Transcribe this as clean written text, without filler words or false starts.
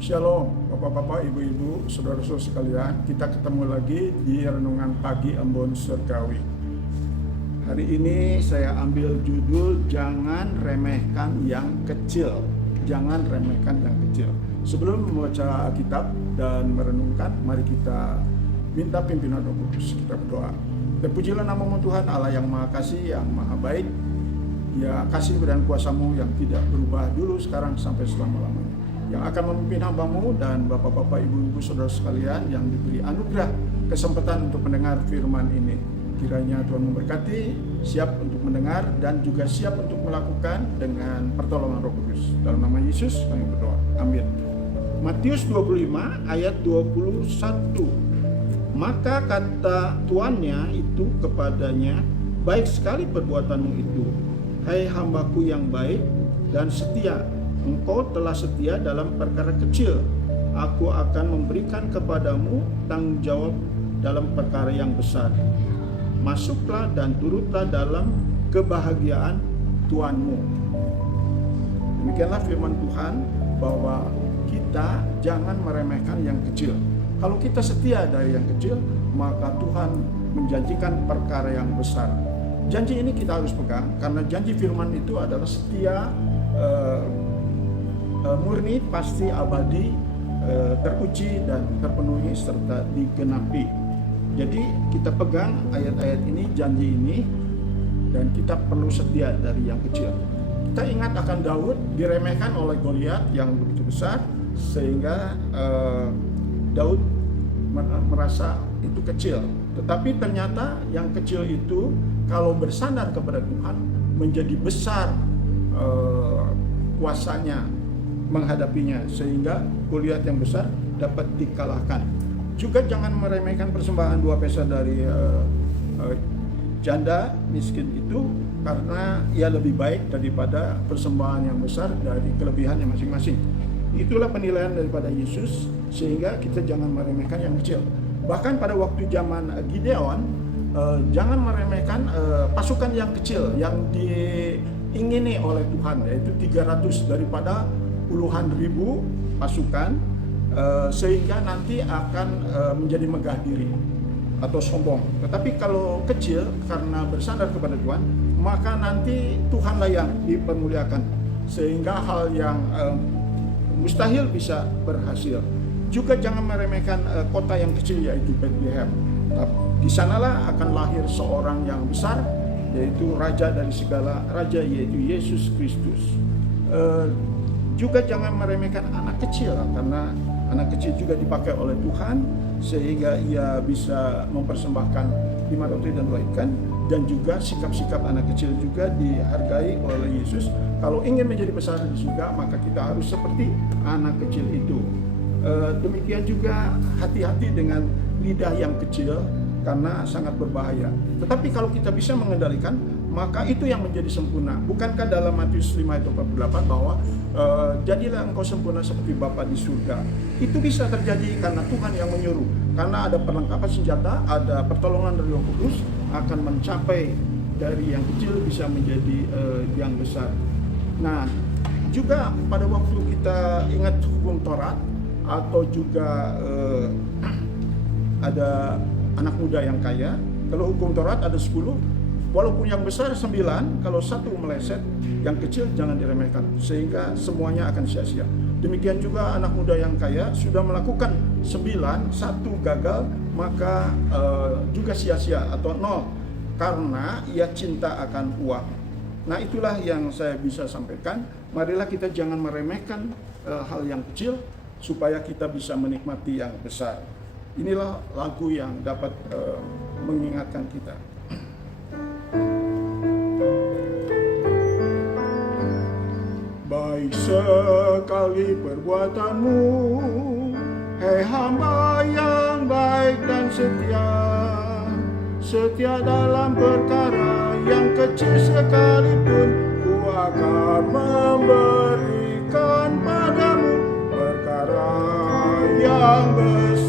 Shalom Bapak-bapak, Ibu-ibu, saudara-saudara sekalian. Kita ketemu lagi di Renungan Pagi Embun Surgawi. Hari ini saya ambil judul Jangan Remehkan Yang Kecil. Jangan remehkan yang kecil. Sebelum membaca Alkitab dan merenungkan, mari kita minta pimpinan Roh Kudus. Kita berdoa. Terpujilah nama Tuhan Allah yang Maha Kasih, yang Maha Baik. Ya, kasih dan kuasa-Mu yang tidak berubah dulu, sekarang, sampai selama-lamanya, yang akan memimpin hamba-Mu dan Bapak-bapak, Ibu-ibu, saudara sekalian yang diberi anugerah kesempatan untuk mendengar firman ini. Kiranya Tuhan memberkati, siap untuk mendengar dan juga siap untuk melakukan dengan pertolongan Roh Kudus. Dalam nama Yesus kami berdoa. Amin. Matius 25 ayat 21. Maka kata tuannya itu kepadanya, baik sekali perbuatanmu itu, hai hambaku yang baik dan setia. Engkau telah setia dalam perkara kecil, aku akan memberikan kepadamu tanggung jawab dalam perkara yang besar. Masuklah dan turutlah dalam kebahagiaan Tuhanmu. Demikianlah firman Tuhan, bahwa kita jangan meremehkan yang kecil. Kalau kita setia dari yang kecil, maka Tuhan menjanjikan perkara yang besar. Janji ini kita harus pegang, karena janji firman itu adalah setia, murni, pasti, abadi, teruji dan terpenuhi serta digenapi. Jadi kita pegang ayat-ayat ini, janji ini, dan kita perlu setia dari yang kecil. Kita ingat akan Daud diremehkan oleh Goliat yang begitu besar, sehingga Daud merasa itu kecil. Tetapi ternyata yang kecil itu kalau bersandar kepada Tuhan menjadi besar kuasanya menghadapinya, sehingga Goliat yang besar dapat dikalahkan. Juga jangan meremehkan persembahan 2 peser dari janda miskin itu, karena ia lebih baik daripada persembahan yang besar dari kelebihannya masing-masing. Itulah penilaian daripada Yesus, sehingga kita jangan meremehkan yang kecil. Bahkan pada waktu zaman Gideon, jangan meremehkan pasukan yang kecil yang diingini oleh Tuhan, yaitu 300 daripada puluhan ribu pasukan, sehingga nanti akan menjadi megah diri atau sombong. Tetapi kalau kecil karena bersandar kepada Tuhan, maka nanti Tuhanlah yang dipermuliakan, sehingga hal yang mustahil bisa berhasil. Juga jangan meremehkan kota yang kecil, yaitu Bethlehem. Di sanalah akan lahir seorang yang besar, yaitu raja dari segala raja, yaitu Yesus Kristus. Juga jangan meremehkan anak kecil, karena anak kecil juga dipakai oleh Tuhan, sehingga ia bisa mempersembahkan 5 roti dan 2 ikan. Dan juga sikap-sikap anak kecil juga dihargai oleh Yesus. Kalau ingin menjadi besar di surga, maka kita harus seperti anak kecil itu. Demikian juga hati-hati dengan lidah yang kecil, karena sangat berbahaya. Tetapi kalau kita bisa mengendalikan, maka itu yang menjadi sempurna. Bukankah dalam Matius 5 ayat 48 bahwa jadilah engkau sempurna seperti Bapa di surga. Itu bisa terjadi karena Tuhan yang menyuruh. Karena ada perlengkapan senjata, ada pertolongan dari Roh Kudus, akan mencapai dari yang kecil bisa menjadi yang besar. Nah, juga pada waktu kita ingat hukum Taurat, atau juga ada anak muda yang kaya. Kalau hukum Taurat ada 10, walaupun yang besar 9, kalau satu meleset, yang kecil jangan diremehkan, sehingga semuanya akan sia-sia. Demikian juga anak muda yang kaya sudah melakukan 9, satu gagal, maka juga sia-sia atau 0, karena ia cinta akan uang. Nah, itulah yang saya bisa sampaikan. Marilah kita jangan meremehkan hal yang kecil, supaya kita bisa menikmati yang besar. Inilah lagu yang dapat mengingatkan kita. Baik sekali perbuatanmu, hai hamba yang baik dan setia. Setia dalam perkara yang kecil sekalipun, ku akan memberikan padamu perkara yang besar.